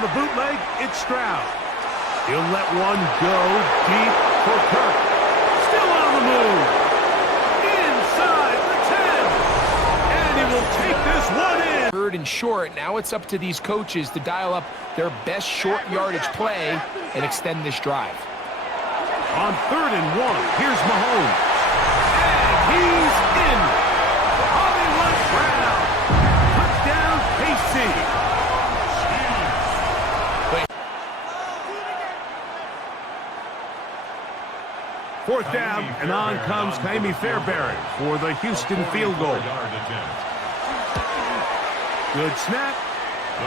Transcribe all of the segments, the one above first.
On the bootleg, it's Stroud. He'll let one go deep for Kirk. Still on the move. Inside the 10. And he will take this one in. Third and short. Now it's up to these coaches to dial up their best short yardage play and extend this drive. On 3rd and 1, here's Mahomes. And he's in. Hollywood Brown. Touchdown, KC. Fourth down, and on comes Kaimi Fairbairn for the Houston field goal. Good snap.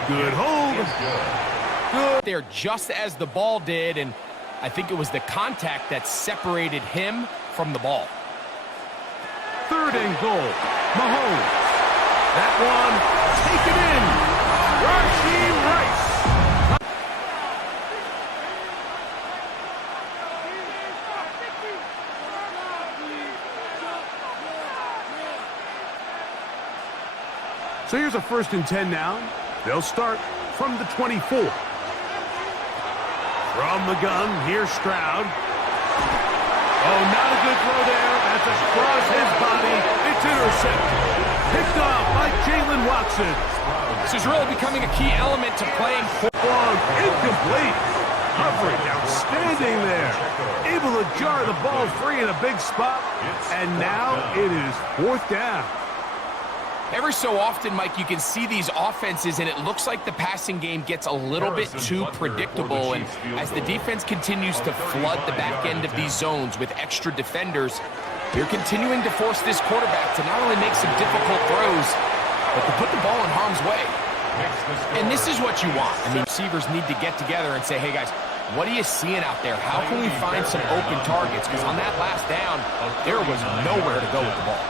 Good hold. Good. There just as the ball did, and I think it was the contact that separated him from the ball. 3rd and goal. Mahomes. That one, taken in. Rasheem Rice. So here's a 1st and 10 now. They'll start from the 24. From the gun, here's Stroud. Oh, not a good throw there. That's across his body. It's intercepted. Picked off by Jalen Watson. This is really becoming a key element to playing. Long, incomplete. Coverage outstanding there. Able to jar the ball free in a big spot. And now it is 4th down. Every so often, Mike, you can see these offenses, and it looks like the passing game gets a little bit too predictable. And as the defense continues to flood the back end of these zones with extra defenders, you're continuing to force this quarterback to not only make some difficult throws, but to put the ball in harm's way. And this is what you want. I mean, receivers need to get together and say, hey, guys, what are you seeing out there? How can we find some open targets? Because on that last down, there was nowhere to go with the ball.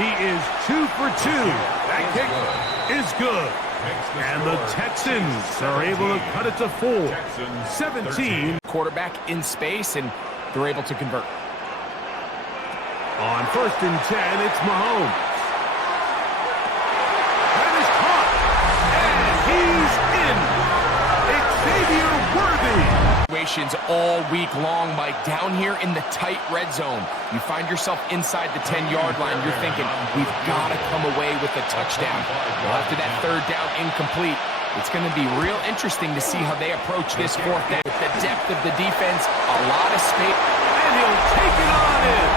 He is 2 for 2. That kick is good. And the Texans are able to cut it to 4. 17. Quarterback in space, and they're able to convert. On 1st and 10, it's Mahomes. That is caught. And he's in. Xavier Worthy. Situations all week long, Mike. Down here in the tight red zone, you find yourself inside the 10-yard line. You're thinking, we've got to come away with a touchdown. Well, after that 3rd down incomplete, it's going to be real interesting to see how they approach this 4th down. With the depth of the defense, a lot of space. And he'll take it on in.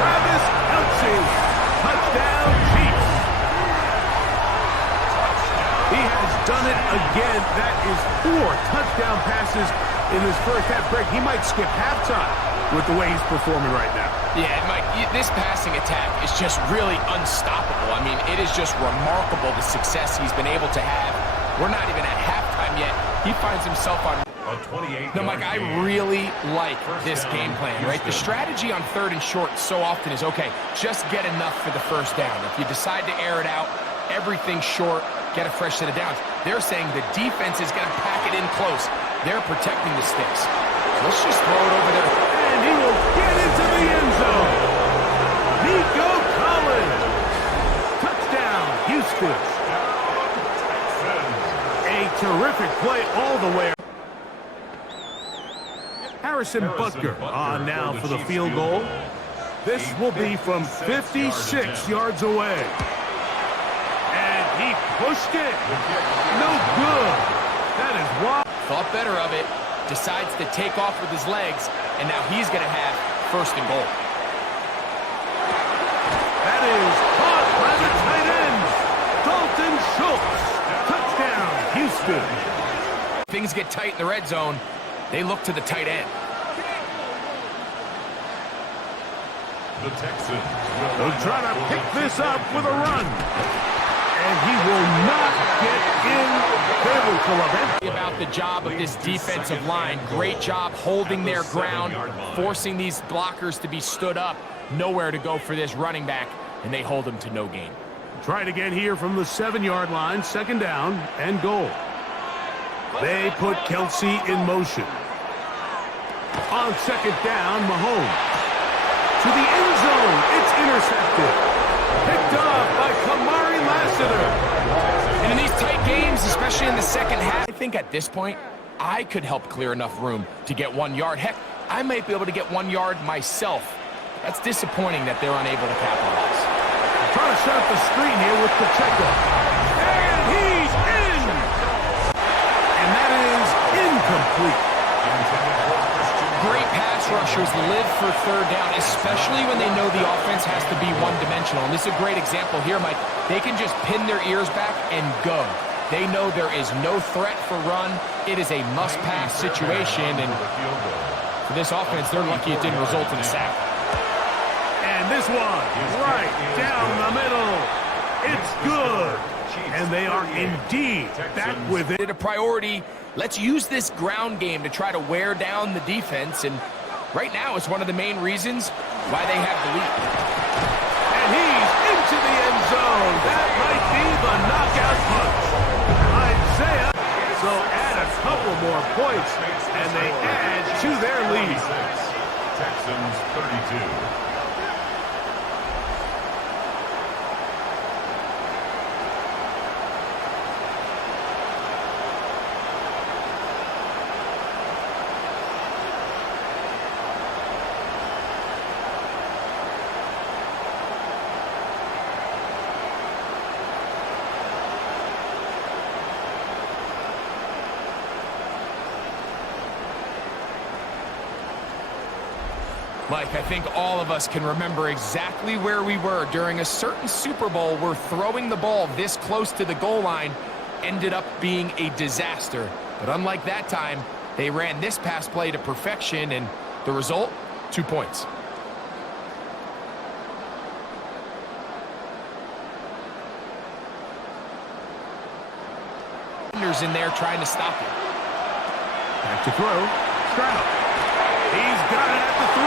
Travis Kelce. Touchdown, Chiefs. He has done it again. That is 4 touchdown passes in his first half break. He might skip halftime with the way he's performing right now. Yeah, Mike, this passing attack is just really unstoppable. I mean, it is just remarkable the success he's been able to have. We're not even at halftime yet. He finds himself on... No, Mike, I really like this game plan, right? The strategy on 3rd and short so often is, okay, just get enough for the 1st down. If you decide to air it out, everything short, get a fresh set of downs. They're saying the defense is going to pack it in close. They're protecting the sticks. So let's just throw it over there. And he will get into the end zone. Nico Collins. Touchdown, Houston. A terrific play all the way. Harrison Butker on now for the field goal. This will be from 56 yards away. And he pushed it. No good. That is wide. Thought better of it. Decides to take off with his legs. And now he's going to have 1st and goal. That is caught by the tight end. Dalton Schultz. Touchdown, Houston. Things get tight in the red zone. They look to the tight end. The Texans will try to pick this up with a run. And he will not get in. About the job of this defensive line. Great job holding their ground, forcing these blockers to be stood up. Nowhere to go for this running back, and they hold him to no gain. Try it again here from the 7-yard line. 2nd down and goal. They put Kelce in motion. On 2nd down, Mahomes. To the end zone. It's intercepted. Picked off by Kamari Lassiter. And in these tight games, second half, I think at this point, I could help clear enough room to get 1 yard. Heck, I might be able to get 1 yard myself. That's disappointing that they're unable to capitalize. Trying to set up the screen here with Pacheco. And he's in! And that is incomplete. Great pass rushers live for third down, especially when they know the offense has to be one-dimensional. And this is a great example here, Mike. They can just pin their ears back and go. They know there is no threat for run. It is a must-pass situation. And for this offense, they're lucky it didn't result in a sack. And this one, right down the middle. It's good. And they are indeed back with it. A priority. Let's use this ground game to try to wear down the defense. And right now, it's one of the main reasons why they have the lead. And he's into the end zone. That might be the knockout punch. Isaiah. So add a couple more points, and they add to their lead. Texans 32. Mike, I think all of us can remember exactly where we were during a certain Super Bowl where throwing the ball this close to the goal line ended up being a disaster. But unlike that time, they ran this pass play to perfection, and the result, 2 points. In there trying to stop it. Back to throw. Stroud. He's got it at the 3.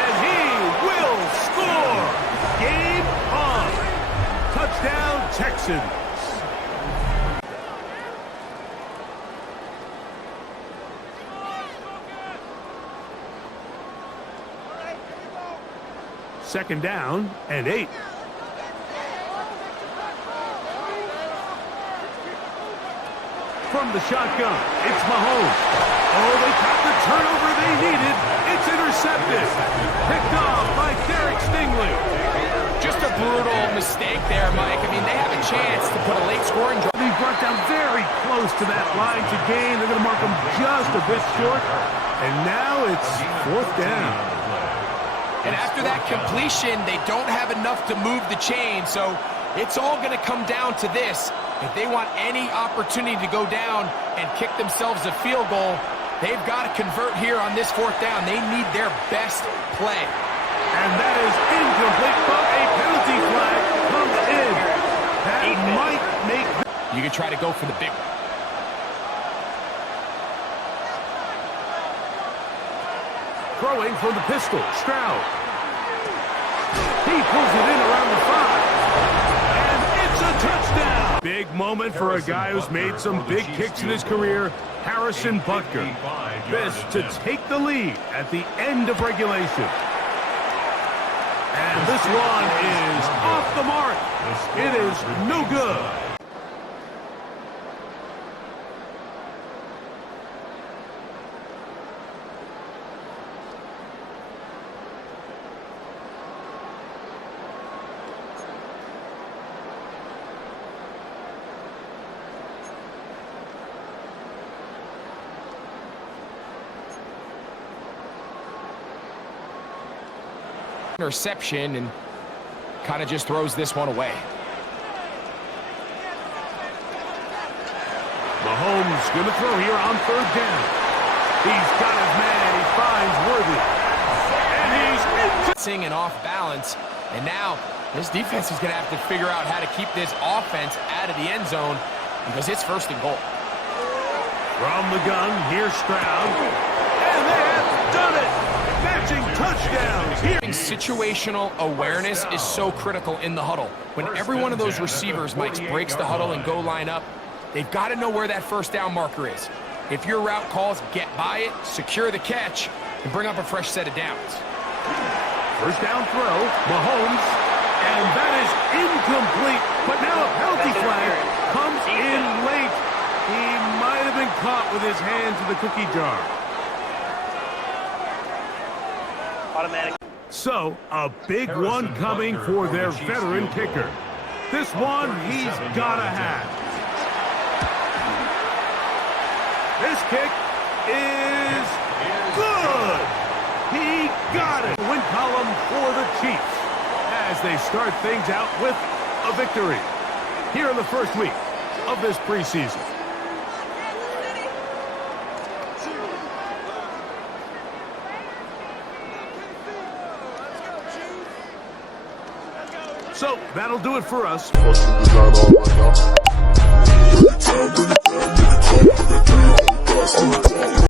And he will score. Game on. Touchdown, Texans. Second down and 8. From the shotgun, it's Mahomes. Oh, they got the turnover they needed. It's intercepted. Picked off by Derek Stingley. Just a brutal mistake there, Mike. I mean, they have a chance to put a late scoring drive. They brought down very close to that line to gain. They're going to mark them just a bit short. And now it's fourth down. And after that completion, they don't have enough to move the chain. So it's all going to come down to this. If they want any opportunity to go down and kick themselves a field goal, they've got to convert here on this fourth down. They need their best play. And that is incomplete, but a penalty flag comes in. That might make... You can try to go for the big one. Throwing from the pistol, Stroud. He pulls it in around the 5. And it's a touchdown. Big moment for a guy who's made some big kicks in his career, Harrison Butker. This to take the lead at the end of regulation. And this one is off the mark. It is no good. Interception and kind of just throws this one away. Mahomes going to throw here on third down. He's got his man. He finds Worthy. And he's And off balance. And now this defense is going to have to figure out how to keep this offense out of the end zone because it's first and goal. From the gun, here's Stroud. And they have done it. Matching touchdowns here. Situational awareness is so critical in the huddle. When every one of those receivers, Mike, breaks the huddle and go line up, they've got to know where that first down marker is. If your route calls, get by it, secure the catch, and bring up a fresh set of downs. First down throw, Mahomes, and that is incomplete. But now a penalty flag comes in late. his hand to the cookie jar. Automatic. So, a big one coming for their veteran kicker. This one he's gotta have. This kick is good. He got it. Win column for the Chiefs as they start things out with a victory here in the first week of this preseason. So that'll do it for us.